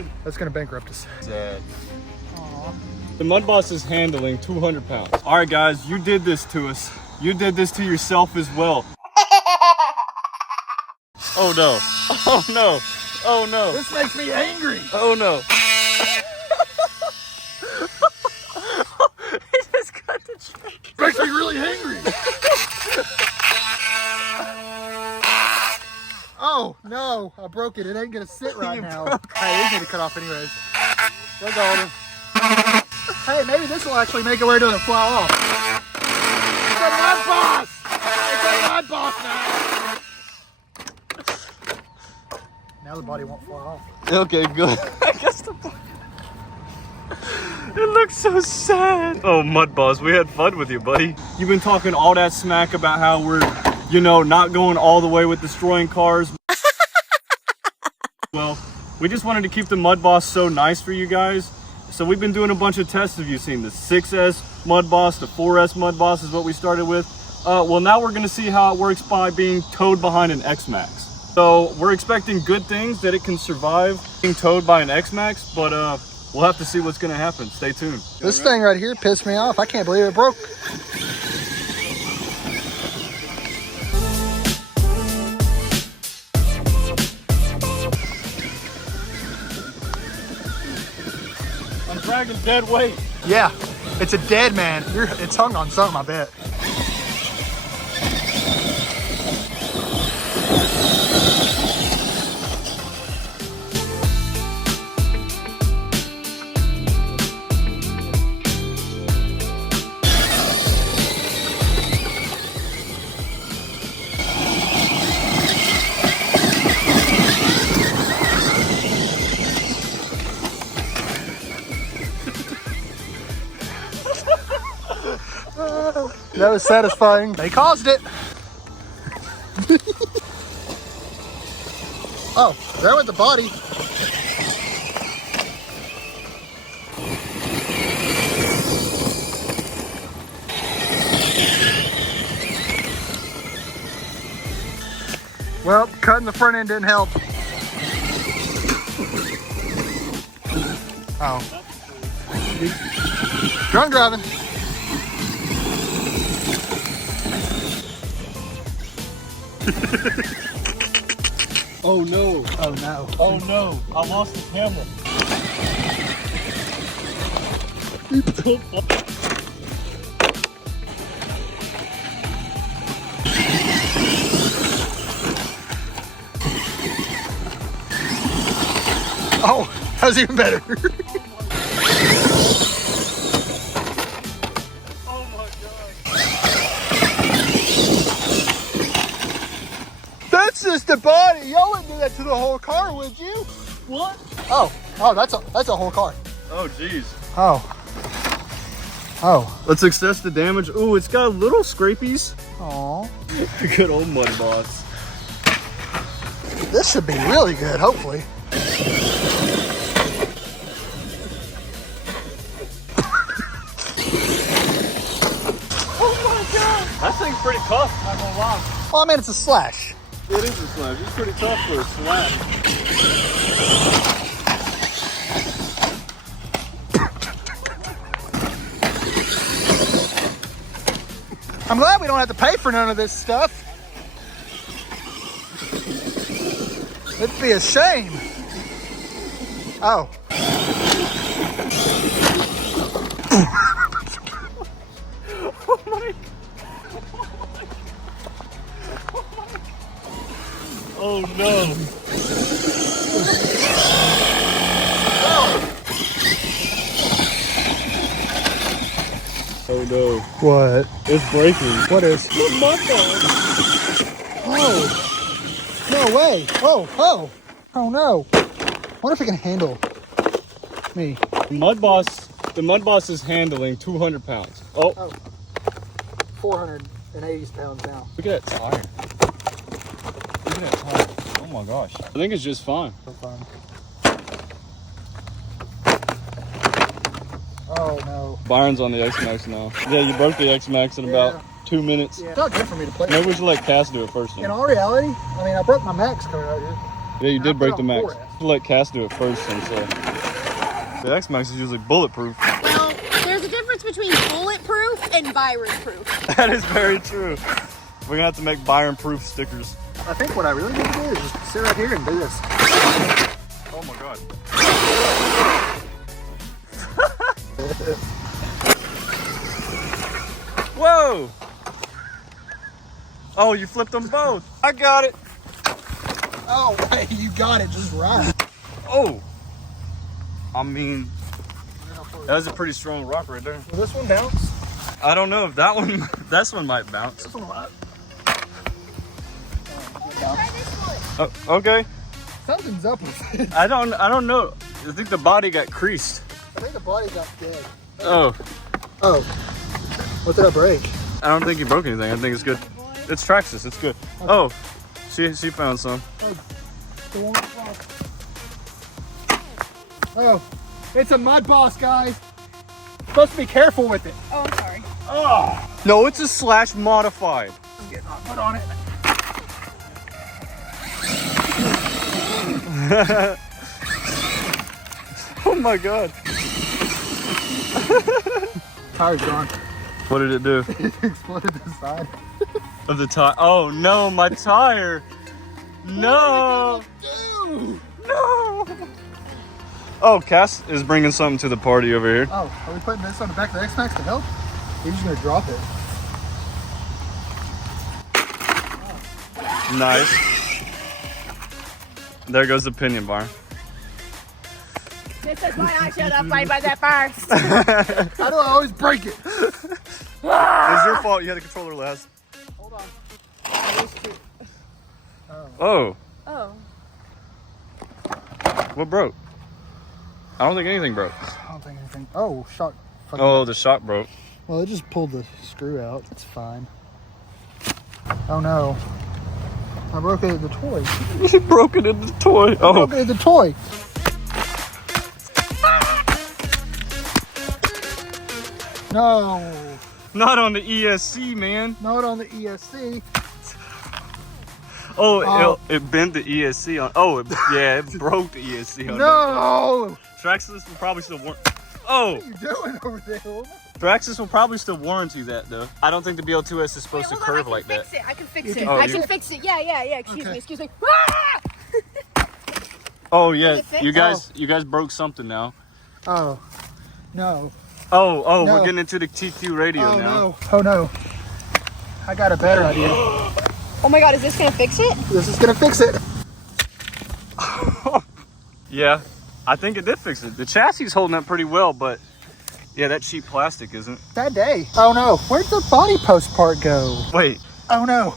boy. That's gonna bankrupt us. Sad. The Mudboss is handling 200 pounds. All right, guys, you did this to us. You did this to yourself as well. Oh no, oh no, oh no. This makes me angry. Oh no. He just got the trick. Makes me really angry. Oh no, I broke it. It ain't gonna sit right now. Hey, it's gonna cut off anyways. We're golden. Hey, maybe this will actually make it where it doesn't fly off. It's a Mudboss! It's a Mudboss now! Now the body won't fly off. Okay, good. I guess the body. It looks so sad. Oh, Mudboss, we had fun with you, buddy. You've been talking all that smack about how we're, you know, not going all the way with destroying cars. Well, we just wanted to keep the Mudboss so nice for you guys. So we've been doing a bunch of tests. Have you seen the 6S Mudboss, the 4S Mudboss is what we started with. Well, now we're gonna see how it works by being towed behind an X-Maxx. So we're expecting good things, that it can survive being towed by an X-Maxx, but we'll have to see what's gonna happen. Stay tuned. This thing right here pissed me off. I can't believe it broke. I'm dragging dead weight. Yeah, it's a dead man. It's hung on something, I bet. That was satisfying. They caused it. Oh, there went the body. Well, cutting the front end didn't help. Oh. Drunk driving. Oh no. Oh no. Oh no. I lost the camera. Oh, that was even better. That's just the body. Y'all wouldn't do that to the whole car, would you? What? Oh, that's a whole car. Oh jeez. Oh. Let's assess the damage. Ooh, it's got little scrapies. Aw. Good old Mudboss. This should be really good, hopefully. Oh my god! That thing's pretty tough, not gonna lie. Well, I mean, it's a slash. It is a slash. It's pretty tough for a slash. I'm glad we don't have to pay for none of this stuff. It'd be a shame. Oh. Oh my god. Oh no. Oh no. What? It's breaking. What is? The Mudboss. Oh. No way. Oh, oh. Oh no. I wonder if it can handle me. The Mudboss is handling 200 pounds. Oh. 480 pounds now. Look at that tire. Look at that tire. Oh my gosh. I think it's just fine. So fun. Oh no. Byron's on the X-Maxx now. Yeah, you broke the X-Maxx in about 2 minutes. Yeah. It's not good for me to play. Maybe we should let Cass do it first. In all reality, I mean, I broke my Max coming out here. Yeah, you did break the max. 4S. Let Cass do it first since the X-Maxx is usually bulletproof. Well, there's a difference between bulletproof and virus-proof. That is very true. We're gonna have to make Byron-proof stickers. I think what I really need to do is just sit right here and do this. Oh my god. Whoa! Oh, you flipped them both. I got it. Oh, wait, you got it just right. Oh! I mean, that was a pretty strong rock right there. Will this one bounce? I don't know if that one, this one might bounce. This one might. Try this one. Oh, okay. Something's up with it. I don't know. I think the body got creased. I think the body got dead. Oh, Oh. What did I break? I don't think you broke anything. I think it's good. It's Traxxas. It's good. Oh, she found some. Oh, it's a Mudboss, guys. Supposed to be careful with it. Oh, I'm sorry. Oh, No, it's a slash modified. I'm getting my foot on it. Oh my god. Tire's gone. What did it do? It exploded the side. Of the tire? Oh no, my tire. No. Dude. No. Oh, Cass is bringing something to the party over here. Oh, are we putting this on the back of the X-Maxx to help? He's just gonna drop it. Nice. There goes the pinion bar. This is why I should have played by that first. How do I always break it? It was your fault. You had the controller last. Hold on. Oh, Oh. what broke? I don't think anything broke. I don't think anything. Oh, shock. Fucking. Oh, the shock broke. Well, it just pulled the screw out. It's fine. Oh no. I broke it at the toy. You broke it in the toy. I Oh, broke it at the toy. No. not on the ESC, man. Not on the ESC. Oh, Oh. it bent the ESC on. Oh, yeah, it broke the ESC on. No. Traxxas will probably still warrant. Oh, What are you doing over there? Traxxas will probably still warranty that though. I don't think the BL2S is supposed to Hold on, curve like that. I can fix You it. can- Oh, I you- can fix it. Yeah. Excuse Okay. me. Excuse me. Ah! Oh yeah, Is it fixed? you guys broke something now. Oh. No. Oh, No. we're getting into the TQ radio Oh now. no. Oh no. I got a better idea. Oh my God, is this gonna fix it? This is gonna fix it. Yeah, I think it did fix it. The chassis is holding up pretty well, but yeah, that cheap plastic isn't. That day. Oh no. Where'd the body post part go? Wait. Oh no.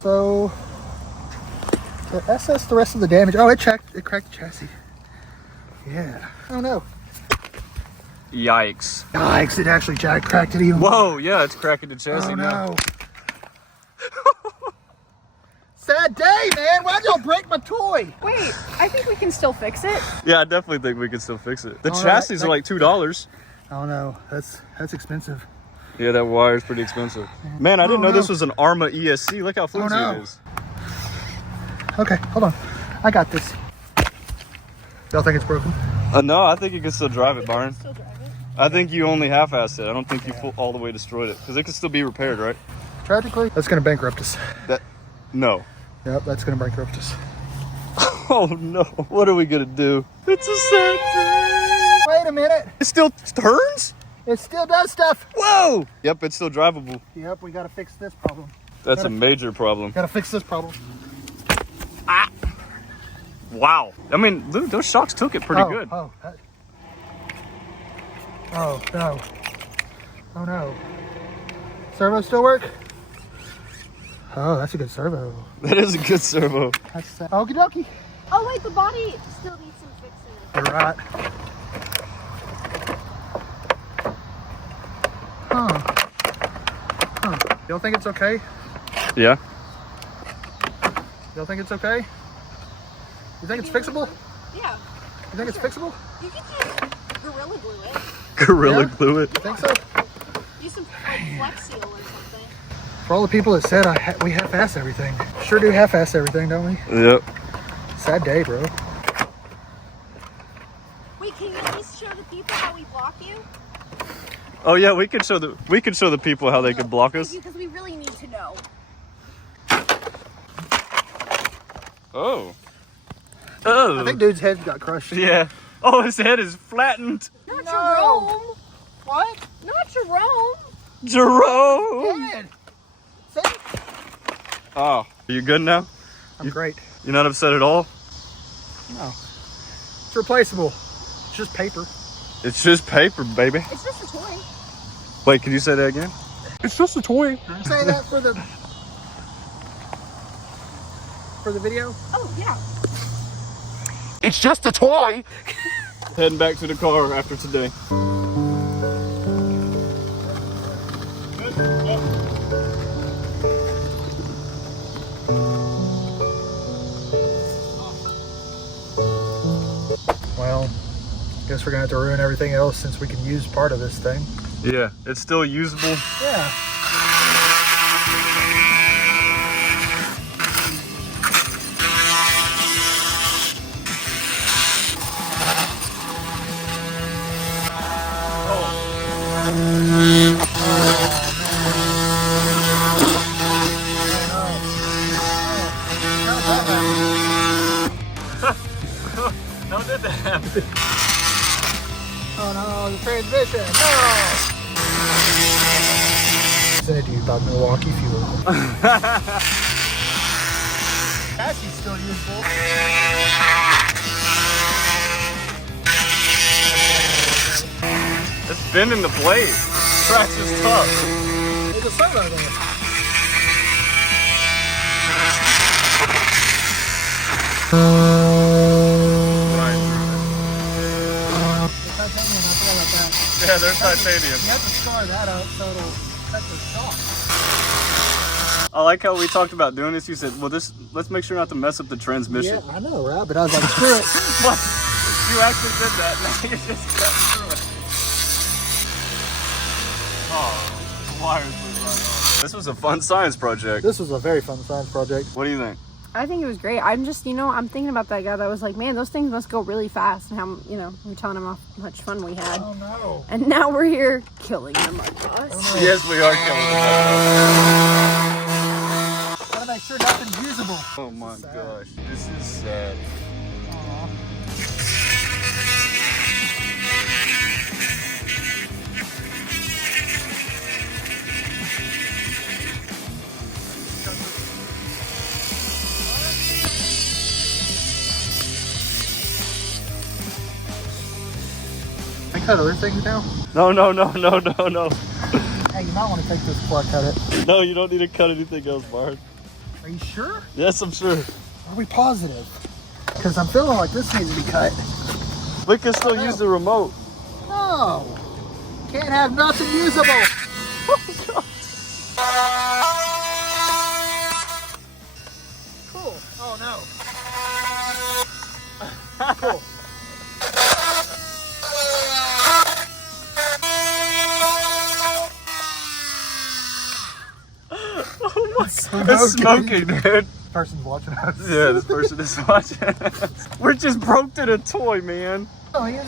So to assess the rest of the damage. Oh, it cracked the chassis. Yeah. Oh no. Yikes. Yikes! It actually cracked it even. Whoa, yeah, it's cracking the chassis Oh now. no. Sad day, man. Why'd y'all break my toy? Wait, I think we can still fix it. Yeah, I definitely think we can still fix it. The All chassis right, are like $2. Oh no. That's expensive. Yeah, that wire's pretty expensive. Man, I didn't Oh, know this no. was an Arma ESC. Look how flimsy no. it is. Okay, hold on. I got this. Y'all think it's broken? No, I think you can still drive it, Byron. Still drive it. I think you only half-assed it. I don't think you all the way destroyed it. Because it can still be repaired, right? Tragically, that's gonna bankrupt us. No. Yep, that's gonna bankrupt us. Oh no. What are we going to do? It's a sad day. Wait a minute. It still turns? It still does stuff. Whoa. Yep, it's still drivable. Yep, we gotta fix this problem. That's a major problem. Gotta fix this problem. Wow. I mean, those shocks took it pretty good. Oh no. Oh no. Servo still work? Oh, that's a good servo. That is a good servo. That's sad. Okie dokie. Oh wait, the body still needs some fixing. All right. Huh. Y'all think it's okay? Yeah. Y'all think it's okay? You think it's fixable? Yeah. You think it's fixable? You can just Gorilla Glue it. Gorilla Yeah? glue it. You think so? Use some like Flex Seal or something. For all the people that said we half-ass everything. Sure do half-ass everything, don't we? Yep. Sad day, bro. Wait, can you at least show the people how we block you? Oh yeah, we could show the people how they could block us. Because we really need to know. Oh. Oh. I think dude's head got crushed. Yeah. Oh, his head is flattened. Not No. Jerome. What? Not Jerome. Jerome. Head. See? Oh, are you good now? I'm great. You're not upset at all? No. It's replaceable. It's just paper. It's just paper, baby. It's just a toy. Wait, can you say that again? It's just a toy. Say that for the video. Oh, yeah. It's just a toy. Heading back to the car after today. Well, guess we're gonna have to ruin everything else since we can use part of this thing. Yeah, it's still usable. Yeah. How did that happen? Oh no, the transmission. No. Said to you about Milwaukee fuel. Chassis still usable. It's bending the blade. Traxxas tough. There's a servo there. Yeah, they're titanium. You have to scar that up so it'll cut the shock. I like how we talked about doing this. You said, well, let's make sure not to mess up the transmission. Yeah, I know, right? But I was like, screw it. What? You actually did that. Now you just cut through it. Oh, the wires was right off. This was a fun science project. This was a very fun science project. What do you think? I think it was great. I'm just, I'm thinking about that guy that was like, man, those things must go really fast. And how, we're telling him how much fun we had. Oh no. And now we're here killing the Mudboss. Oh, no. Yes, we are killing them. Gotta make sure nothing's usable. Oh my gosh, this is sad. Aw. I cut other things now? No. Hey, you might want to take this before I cut it. No, you don't need to cut anything else, Bart. Are you sure? Yes, I'm sure. Are we positive? Because I'm feeling like this needs to be cut. We can still use the remote. No. Can't have nothing usable. Cool. Oh no. Cool. It's smoking, dude. Person's watching us. Yeah, this person is watching. We're just broke to the toy, man. Oh, he has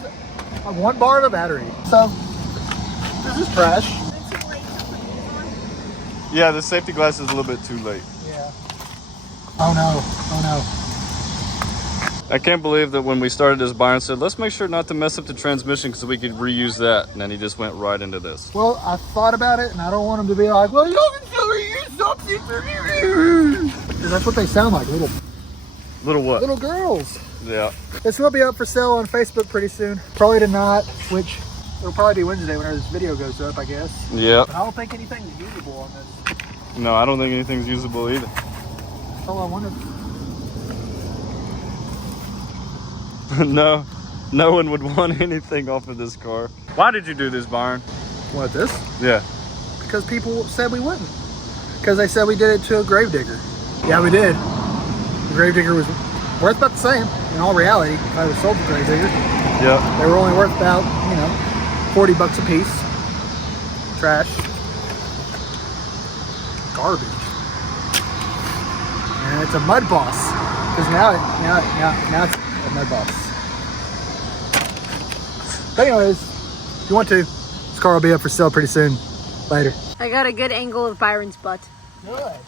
one bar of a battery. So, this is trash. Yeah, the safety glass is a little bit too late. Yeah. Oh no. Oh no. I can't believe that when we started this, Byron said, let's make sure not to mess up the transmission because we could reuse that. And then he just went right into this. Well, I thought about it, and I don't want him to be like, well, you can still reuse something. Because that's what they sound like, Little what? little girls. Yeah. This will be up for sale on Facebook pretty soon. Probably tonight, which it'll probably be Wednesday whenever this video goes up, I guess. Yep. But I don't think anything's usable on this. No, I don't think anything's usable either. That's all I wanted. No one would want anything off of this car. Why did you do this, Byron? What, this? Yeah. Because people said we wouldn't. Because they said we did it to a gravedigger. Yeah, we did. The gravedigger was worth about the same. In all reality, if I was sold to gravedigger, Yeah. they were only worth about, $40 a piece. Trash. garbage. And it's a Mudboss. Because now it's a Mudboss. But anyways, if you want to, this car will be up for sale pretty soon. Later. I got a good angle of Byron's butt. Good.